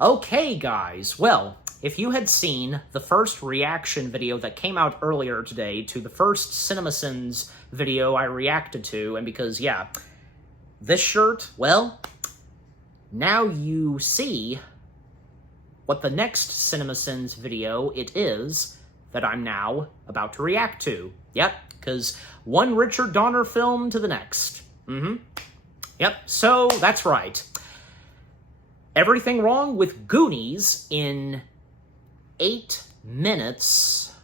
Okay, guys, well, if you had seen the first reaction video that came out earlier today to the first CinemaSins video I reacted to, and because, yeah, this shirt, well, now you see what the next CinemaSins video it is that I'm now about to react to. Yep, because one Richard Donner film to the next. Yep, so that's right. Everything wrong with Goonies in 8 minutes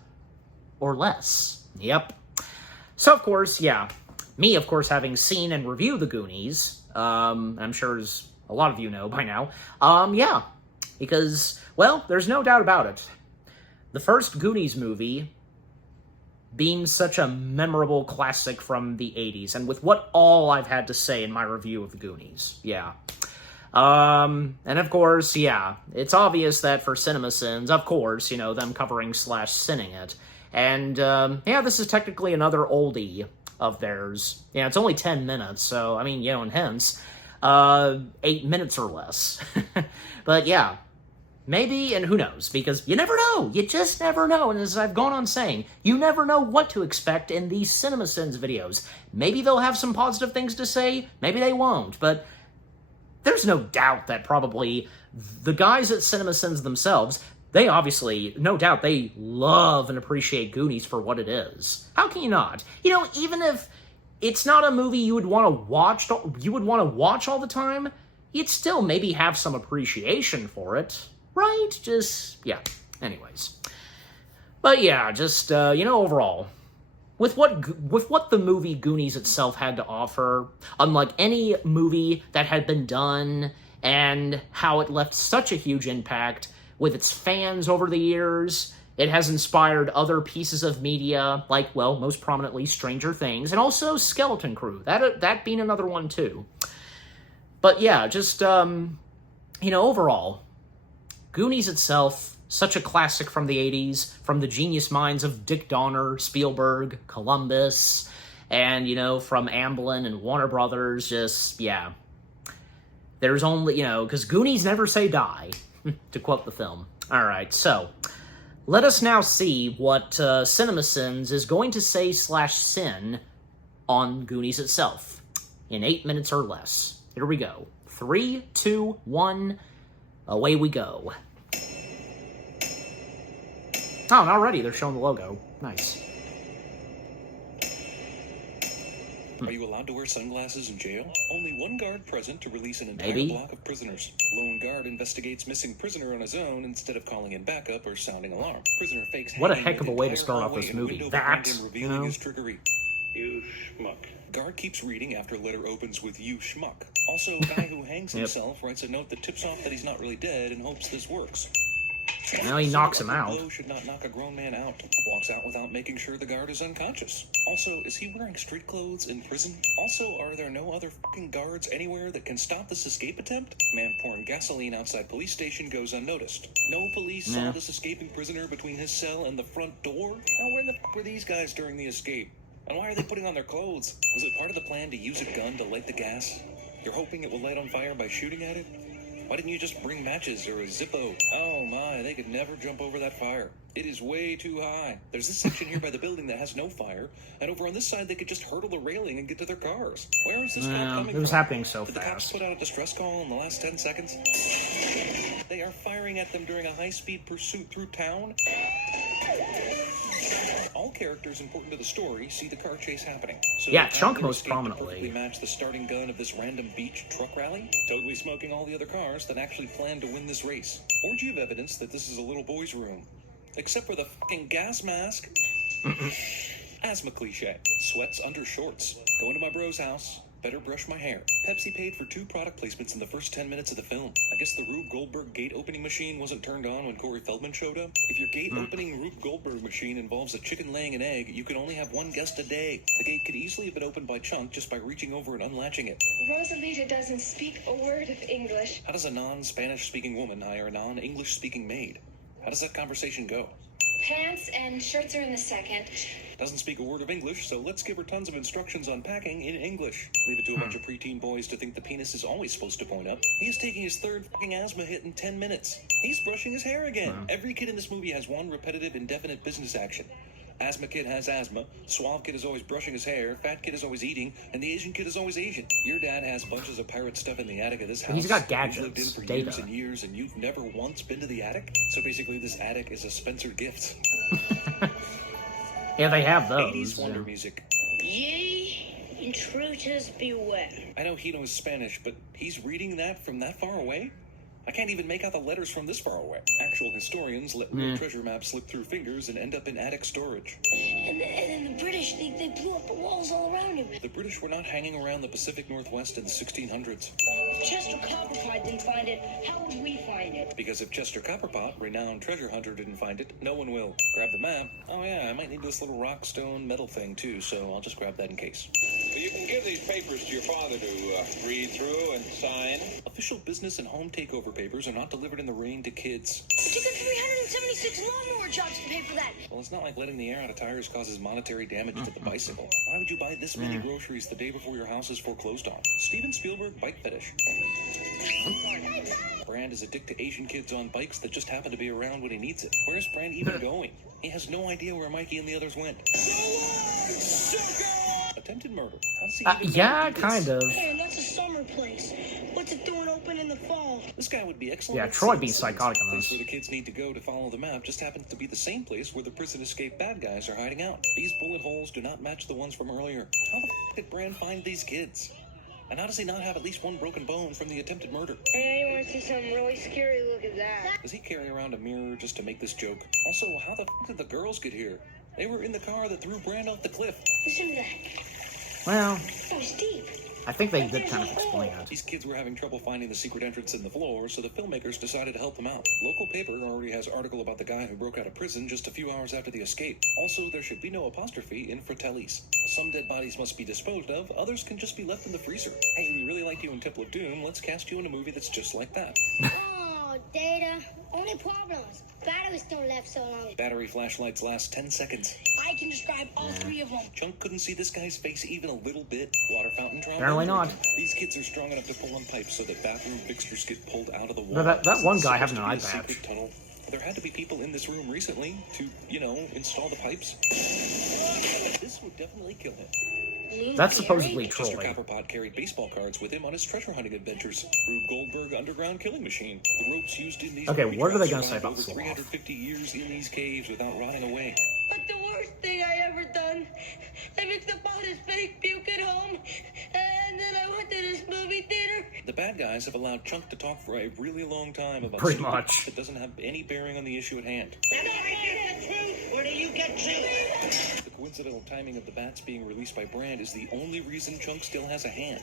or less. Yep. So, of course, yeah, me, of course, having seen and reviewed the Goonies, I'm sure as a lot of you know by now, yeah, because, well, there's no doubt about it. The first Goonies movie being such a memorable classic from the 80s, and with what all I've had to say in my review of the Goonies, yeah. And of course, yeah, it's obvious that for CinemaSins, of course, you know, them covering / sinning it. And, yeah, this is technically another oldie of theirs. Yeah, it's only 10 minutes, so, I mean, you know, and hence, 8 minutes or less. But, yeah, maybe, and who knows, because you never know, you just never know, and as I've gone on saying, you never know what to expect in these CinemaSins videos. Maybe they'll have some positive things to say, maybe they won't, but there's no doubt that probably the guys at CinemaSins themselves, they obviously, no doubt, they love and appreciate Goonies for what it is. How can you not? You know, even if it's not a movie you would want to watch all the time, you'd still maybe have some appreciation for it, right? Just, yeah, anyways. But yeah, just, you know, overall, with what the movie Goonies itself had to offer, unlike any movie that had been done, and how it left such a huge impact with its fans over the years, it has inspired other pieces of media, like, well, most prominently Stranger Things, and also Skeleton Crew, that being another one too. But yeah, just, you know, overall, Goonies itself, such a classic from the 80s, from the genius minds of Dick Donner, Spielberg, Columbus, and, you know, from Amblin and Warner Brothers, just, yeah. There's only, you know, because Goonies never say die, to quote the film. Alright, so, let us now see what CinemaSins is going to say / sin on Goonies itself, in 8 minutes or less. Here we go. 3, 2, 1, away we go. Oh, and already they're showing the logo. Nice. Are you allowed to wear sunglasses in jail? Only one guard present to release an entire block of prisoners. Lone guard investigates missing prisoner on his own instead of calling in backup or sounding alarm. Prisoner fakes what a heck of a way to start off this movie. That, you know? His trickery. You schmuck. Guard keeps reading after letter opens with you schmuck. Also, guy who hangs himself writes a note that tips off that he's not really dead and hopes this works. Now he knocks him out. Blow should not knock a grown man out. Walks out without making sure the guard is unconscious. Also, is he wearing street clothes in prison? Also, are there no other fucking guards anywhere that can stop this escape attempt? Man pouring gasoline outside police station goes unnoticed. No police saw this escaping prisoner between his cell and the front door? Now, where the fuck were these guys during the escape? And why are they putting on their clothes? Was it part of the plan to use a gun to light the gas? You're hoping it will light on fire by shooting at it? Why didn't you just bring matches or a Zippo? Oh my, they could never jump over that fire. It is way too high. There's this section here by the building that has no fire, and over on this side they could just hurdle the railing and get to their cars. Where is this call coming from? It was happening so fast. Did the cops put out a distress call in the last 10 seconds? They are firing at them during a high-speed pursuit through town. All characters important to the story see the car chase happening. So yeah, Chunk most prominently. Perfectly match the starting gun of this random beach truck rally, totally smoking all the other cars that actually plan to win this race. Or do you have evidence that this is a little boy's room? Except for the fucking gas mask. Asthma cliche. Sweats under shorts. Going to my bro's house. Better brush my hair. Pepsi paid for 2 product placements in the first 10 minutes of the film. I guess the Rube Goldberg gate opening machine wasn't turned on when Corey Feldman showed up. If your gate opening Rube Goldberg machine involves a chicken laying an egg, you can only have 1 guest a day. The gate could easily have been opened by Chunk just by reaching over and unlatching it. Rosalita doesn't speak a word of English. How does a non-Spanish speaking woman hire a non-English speaking maid? How does that conversation go? pants and shirts are in the second. Doesn't speak a word of English, so let's give her tons of instructions on packing in English. Leave it to a bunch of preteen boys to think the penis is always supposed to point up. He's taking his third fucking asthma hit in 10 minutes. He's brushing his hair again. Every kid in this movie has one repetitive, indefinite business action. Asthma kid has asthma, suave kid is always brushing his hair, fat kid is always eating, and the Asian kid is always Asian. Your dad has bunches of pirate stuff in the attic of this house. He's got You've gadgets, lived in for data. years and years, and you've never once been to the attic? So basically this attic is a Spencer gift. Yeah, they have 80s those. wonder music. Ye intruders beware. I know he knows Spanish, but he's reading that from that far away? I can't even make out the letters from this far away. Actual historians let real treasure maps slip through fingers and end up in attic storage. And then the British, they blew up the walls all around him. The British were not hanging around the Pacific Northwest in the 1600s. If Chester Copperpot didn't find it, how would we find it? Because if Chester Copperpot, renowned treasure hunter, didn't find it, no one will. Grab the map. Oh yeah, I might need this little rock, stone, metal thing too, so I'll just grab that in case. Well, you can give these papers to your father to read through and sign. Official business and home takeover papers are not delivered in the rain to kids. It took him 376 lawnmower jobs to pay for that. Well, it's not like letting the air out of tires causes monetary damage to the bicycle. Why would you buy this many groceries the day before your house is foreclosed on? Steven Spielberg bike fetish. Brand is a dick to Asian kids on bikes that just happen to be around when he needs it. Where's Brand even going? He has no idea where Mikey and the others went. Attempted murder. How does he even Yeah, do this? kind of. Man, that's a summer place. What's it doing open in the fall? This guy would be excellent. Yeah, at Troy scene being scenes. psychotic The on place this. where the kids need to go to follow the map just happens to be the same place where the prison escape bad guys are hiding out. These bullet holes do not match the ones from earlier. How the f did Brand find these kids? And how does he not have at least one broken bone from the attempted murder? Hey, you want to see something really scary? Look at that. Does he carry around a mirror just to make this joke? Also, how the f did the girls get here? They were in the car that threw Brand off the cliff. Listen to that. Well, That was deep. I think they did kind of explain it. These kids were having trouble finding the secret entrance in the floor, so the filmmakers decided to help them out. Local paper already has article about the guy who broke out of prison just a few hours after the escape. Also, there should be no apostrophe in Fratellis. Some dead bodies must be disposed of, others can just be left in the freezer. Hey, we really liked you in Temple of Doom, let's cast you in a movie that's just like that. Oh, Data. Only problems. Batteries don't last so long. Battery flashlights last 10 seconds. I can describe all three of them. Chunk couldn't see this guy's face even a little bit. Water fountain drama. Apparently not. These kids are strong enough to pull on pipes so that bathroom fixtures get pulled out of the wall. But that one guy Supposed having to an be eye a secret patch. tunnel. There had to be people in this room recently to, install the pipes. This would definitely kill him. That's supposedly Chester Troy. Copperpot carried baseball cards with him on his treasure hunting adventures. Rube Goldberg underground killing machine. The ropes used in these Okay, movie what are they traps gonna say survived about over Sloth? 350 years in these caves without rotting away. But the worst thing I ever done, I mixed up all this fake puke at home, and then I went to this movie theater. The bad guys have allowed Chunk to talk for a really long time about Pretty stupid much. that doesn't have any bearing on the issue at hand. Where do you get to? The coincidental timing of the bats being released by Brand is the only reason Chunk still has a hand.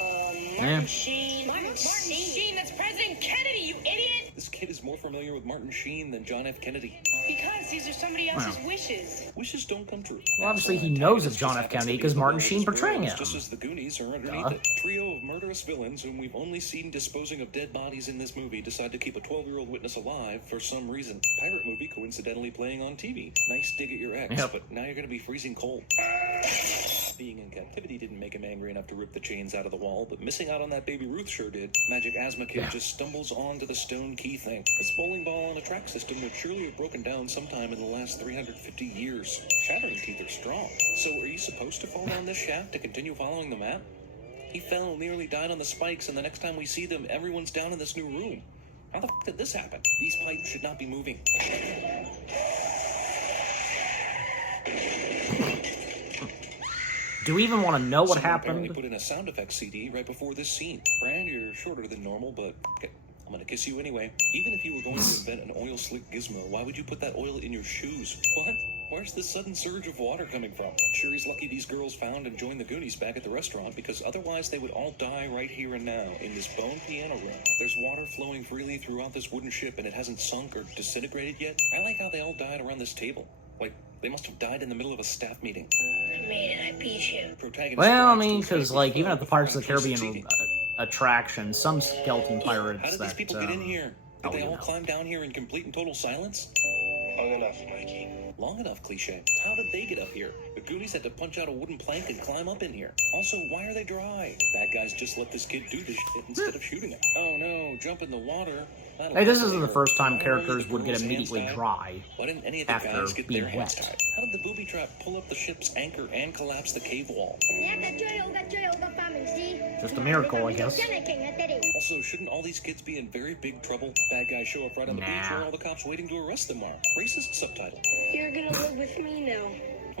Yeah. Martin Sheen, that's President Kennedy, you idiot! This kid is more familiar with Martin Sheen than John F. Kennedy. Because these are somebody else's wishes. Wishes don't come true. Well, obviously he knows of John F. Kennedy because Martin Sheen portraying him. Just as the Goonies are underneath Duh. it. Trio of murderous villains whom we've only seen disposing of dead bodies in this movie decide to keep a 12-year-old witness alive for some reason. Pirate movie coincidentally playing on TV. Nice dig at your ex, Yep. but now you're gonna be freezing cold. Being in captivity didn't make him angry enough to rip the chains out of the wall, but missing out on that Baby Ruth sure did. Magic Asthma Kid Yeah. just stumbles onto the stone key thing. This bowling ball on a track system would surely have broken down sometime in the last 350 years. Shattering teeth are strong. So are you supposed to fall down this shaft to continue following the map? He fell, nearly died on the spikes, and the next time we see them, everyone's down in this new room. How the f did this happen? These pipes should not be moving. Do we even want to know what Someone apparently happened? put in a sound effects CD right before this scene. Brand, you're shorter than normal, but okay, I'm gonna kiss you anyway. Even if you were going to invent an oil slick gizmo, why would you put that oil in your shoes? What? Where's this sudden surge of water coming from? Sure, he's lucky these girls found and joined the Goonies back at the restaurant, because otherwise they would all die right here and now in this bone piano room. There's water flowing freely throughout this wooden ship, and it hasn't sunk or disintegrated yet. I like how they all died around this table. Like, they must have died in the middle of a staff meeting. I made it, I beat you. Protagonist Well, I Brand's mean, too because, fat like, to even at the Pirates of the keep Caribbean succeeding. attraction, some skeleton How pirates did that, these people get in here? Did oh, they you all know. climb down here in complete and total silence? Long enough, Mikey. Long enough, cliche. How did they get up here? The Goonies had to punch out a wooden plank and climb up in here. Also, why are they dry? Bad guys just let this kid do this shit instead of shooting him. Oh no, jump in the water. Hey, this isn't the first time characters would get immediately dry Why didn't any of the after guys get being their hands wet. tied? How did the booby trap pull up the ship's anchor and collapse the cave wall? Just a miracle, I guess. Also, shouldn't all these kids be in very big trouble? Bad guys show up right on the beach where all the cops waiting to arrest them are. Racist subtitle. You're gonna live with me now.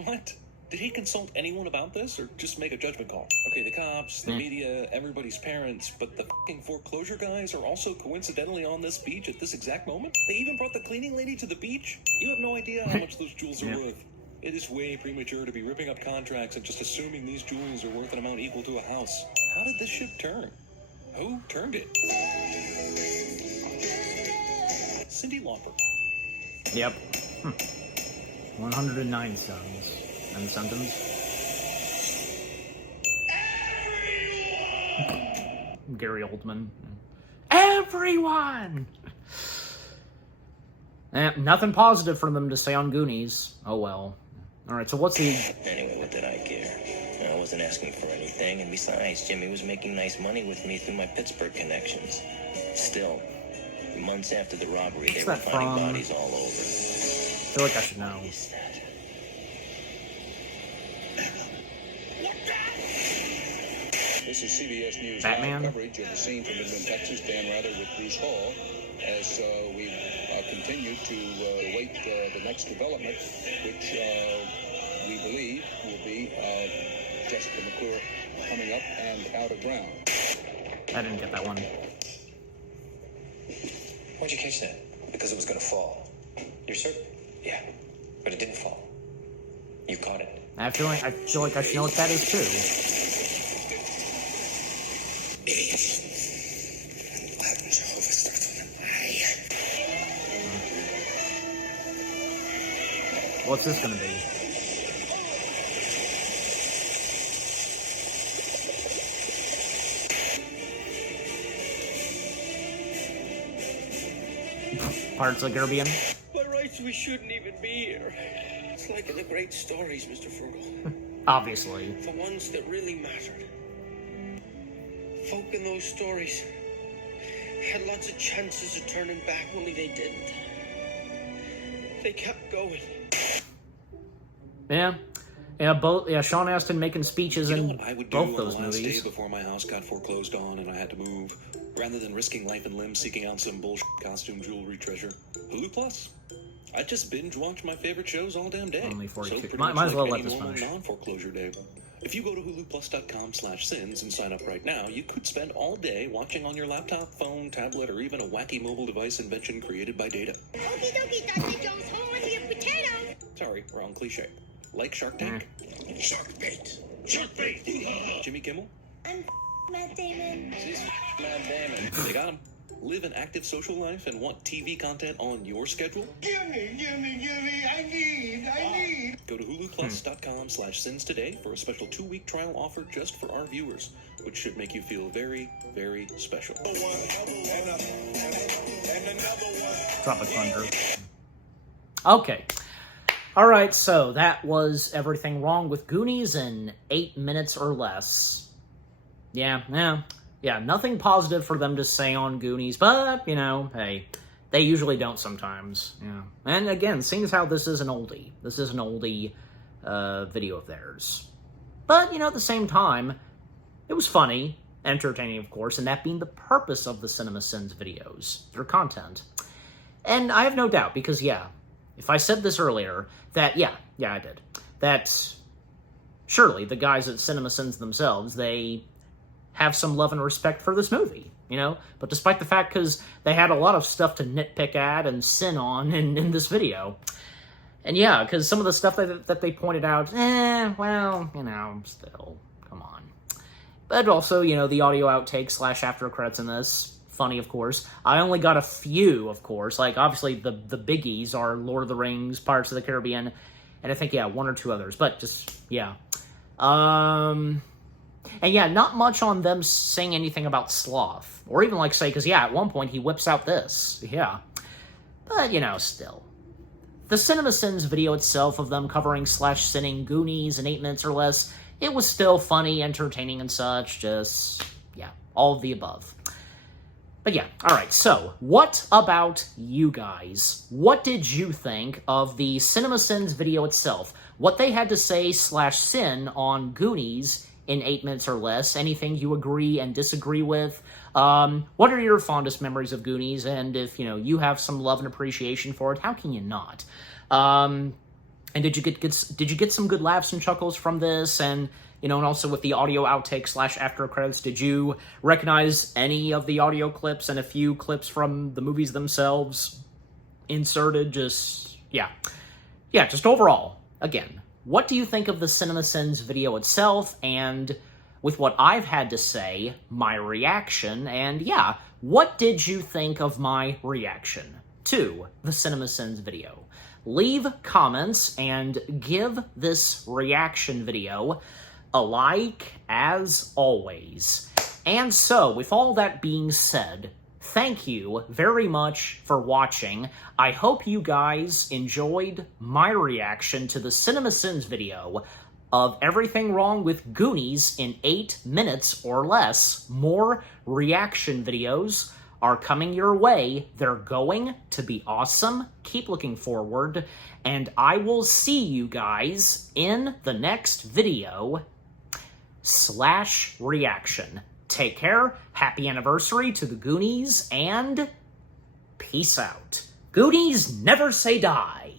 What? Did he consult anyone about this, or just make a judgment call? Okay, the cops, the media, everybody's parents, but the fucking foreclosure guys are also coincidentally on this beach at this exact moment? They even brought the cleaning lady to the beach? You have no idea how much those jewels are worth. It is way premature to be ripping up contracts and just assuming these jewels are worth an amount equal to a house. How did this ship turn? Who turned it? Cyndi Lauper. Yep. 109 sons. And sentence. Gary Oldman. Everyone! Nothing positive for them to say on Goonies. Oh well. Alright, so what's the... Anyway, what did I care? I wasn't asking for anything, and besides, Jimmy was making nice money with me through my Pittsburgh connections. Still, months after the robbery, they were finding bodies all over. I feel like I should know. This is CBS News Batman. live coverage of the scene from Midland, Texas. Dan Rather with Bruce Hall as we continue to await the next development, which we believe will be Jessica McClure coming up and out of ground. I didn't get that one. Why'd you catch that? Because it was going to fall. You're certain? Yeah, but it didn't fall. You caught it. I feel like I should know what that is too. What's this gonna be? Pirates of the Caribbean? By rights, we shouldn't even be here. It's like in the great stories, Mr. Frugal. Obviously. The ones that really mattered. Folk in those stories had lots of chances of turning back, only they didn't. They kept going. Yeah, Sean Astin making speeches in what I would do both on those the last movies. day before my house got foreclosed on and I had to move? Rather than risking life and limb seeking out some bullshit costume jewelry treasure. Hulu Plus? I just binge watch my favorite shows all damn day. Only 42. So Might as well let any this normal finish. non-foreclosure day. If you go to huluplus.com/sins and sign up right now, you could spend all day watching on your laptop, phone, tablet, or even a wacky mobile device invention created by data. Okie dokie, Dr. Jones, hold on to your potato. Sorry, wrong cliche. Like Shark Tank? Shark bait! Shark bait! Jimmy Kimmel? I'm Matt Damon. Matt Damon. They got him. Live an active social life and want TV content on your schedule? Gimme, I need! Go to huluplus.com/sins today for a special 2-week trial offer just for our viewers, which should make you feel very, very special. Tropic Thunder. Okay. Alright, so that was everything wrong with Goonies in 8 minutes or less. Yeah, nothing positive for them to say on Goonies, but, hey, they usually don't sometimes. Yeah. And again, seeing as how this is an oldie. This is an oldie video of theirs. But, at the same time, it was funny, entertaining, of course, and that being the purpose of the Cinema Sins videos, their content. And I have no doubt, because, if I said this earlier, that, I did, that surely the guys at Cinema Sins themselves, they have some love and respect for this movie, But despite the fact, because they had a lot of stuff to nitpick at and sin on in this video. And because some of the stuff that they pointed out, still, come on. But also, the audio outtakes / after credits in this, funny, of course. I only got a few, of course. Like, obviously, the biggies are Lord of the Rings, Pirates of the Caribbean, and I think, 1 or 2 others. But just, And not much on them saying anything about sloth. Or even, say, because, at one point he whips out this. Yeah. But, still. the CinemaSins video itself of them covering / sinning Goonies in 8 minutes or less, it was still funny, entertaining, and such. Just, yeah, all of the above. But yeah, alright, so, what about you guys? What did you think of the CinemaSins video itself? What they had to say / sin on Goonies in 8 minutes or less? Anything you agree and disagree with? What are your fondest memories of Goonies? And if, you have some love and appreciation for it, how can you not? And did you get some good laughs and chuckles from this? And, and also with the audio outtakes / after credits, did you recognize any of the audio clips and a few clips from the movies themselves inserted? Just overall, again, what do you think of the CinemaSins video itself? And with what I've had to say, my reaction, and yeah, what did you think of my reaction to the CinemaSins video? Leave comments and give this reaction video a like, as always. And so, with all that being said, thank you very much for watching. I hope you guys enjoyed my reaction to the CinemaSins video of everything wrong with Goonies in 8 minutes or less. More reaction videos are coming your way. They're going to be awesome. Keep looking forward, and I will see you guys in the next video / reaction. Take care, happy anniversary to the Goonies, and peace out. Goonies never say die.